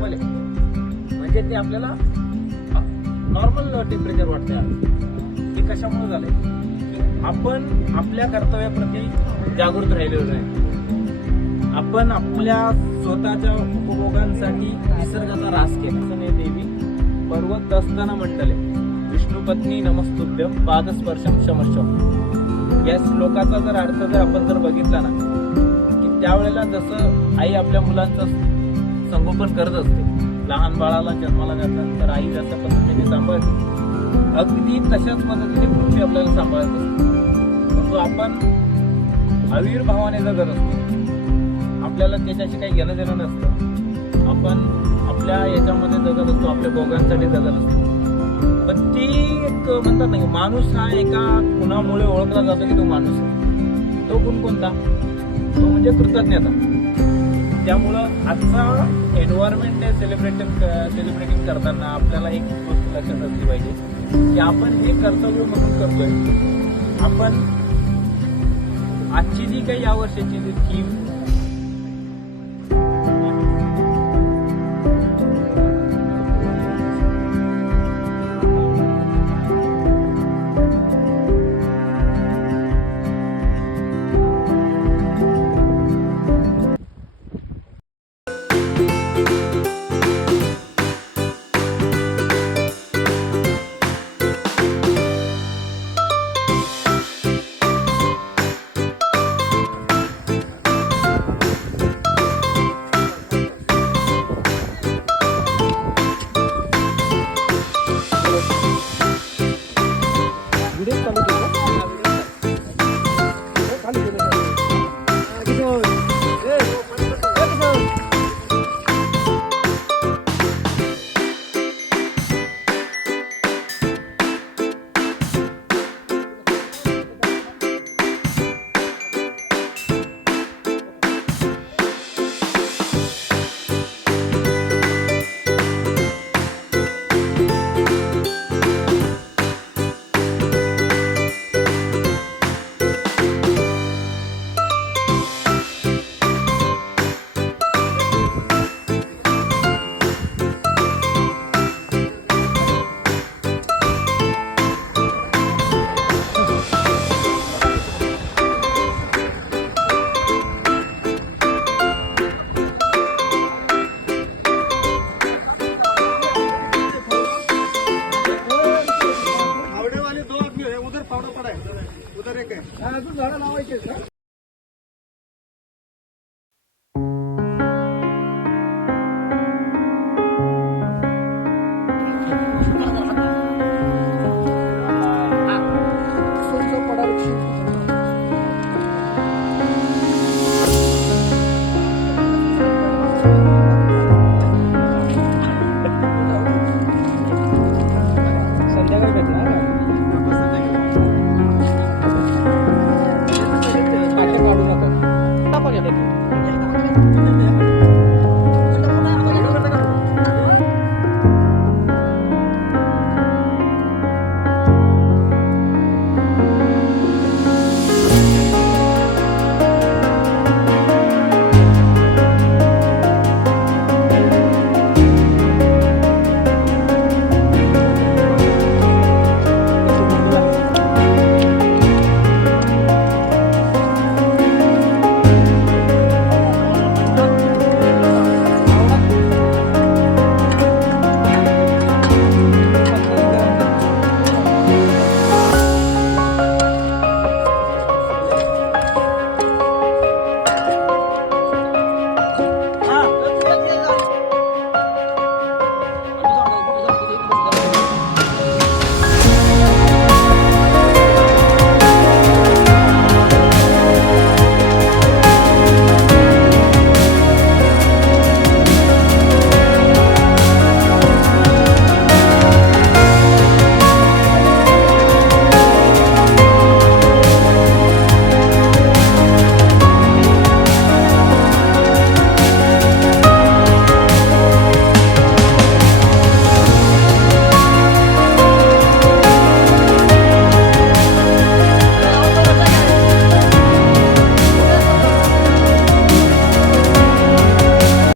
Normal आहे, म्हणजे ते आपल्याला नॉर्मल टेम्परेचर वाटते आज. ते कशामुळे झालंय की आपण आपल्या कर्तव्याप्रती जागृत राहिलेलो नाही. आपण आपल्या स्वतःच्या उपभोगांसाठी निसर्गाचा ऱ्हास केला. देवी पर्वत असताना मंडले विष्णुपत्नी नमस्तुभ्यम पादस्पर्शम क्षमश्चम. या श्लोकाचा जर अर्थ जर आपण जर बघितला ना, की त्यावेळेला जसं आई आपल्या मुलांचं संगोपन करत असते, लहान बाळाला जन्माला घातल्यानंतर आई जशा पद्धतीने सांभाळते, अगदी तशाच पद्धतीने पृथ्वी आपल्याला सांभाळत असते. परंतु आपण आविर्भावाने जगत असतो, आपल्याला त्याच्याशी काही घेणं देणं नसतं. आपण आपल्या याच्यामध्ये जगत असतो, आपल्या भोगांसाठी जगत असतो. पण ती एक म्हणतात नाही, माणूस हा एका गुणामुळे ओळखला जातो की तो माणूस आहे. तो गुण कोणता? तो म्हणजे कृतज्ञता. त्यामुळं आजचा एन्व्हायरमेंट डे सेलिब्रेटिंग करताना आपल्याला एक गोष्ट लक्षात असली पाहिजे की आपण हे कर्तव्य म्हणून करतोय. आपण आजची जी काही या वर्षाची जी थीम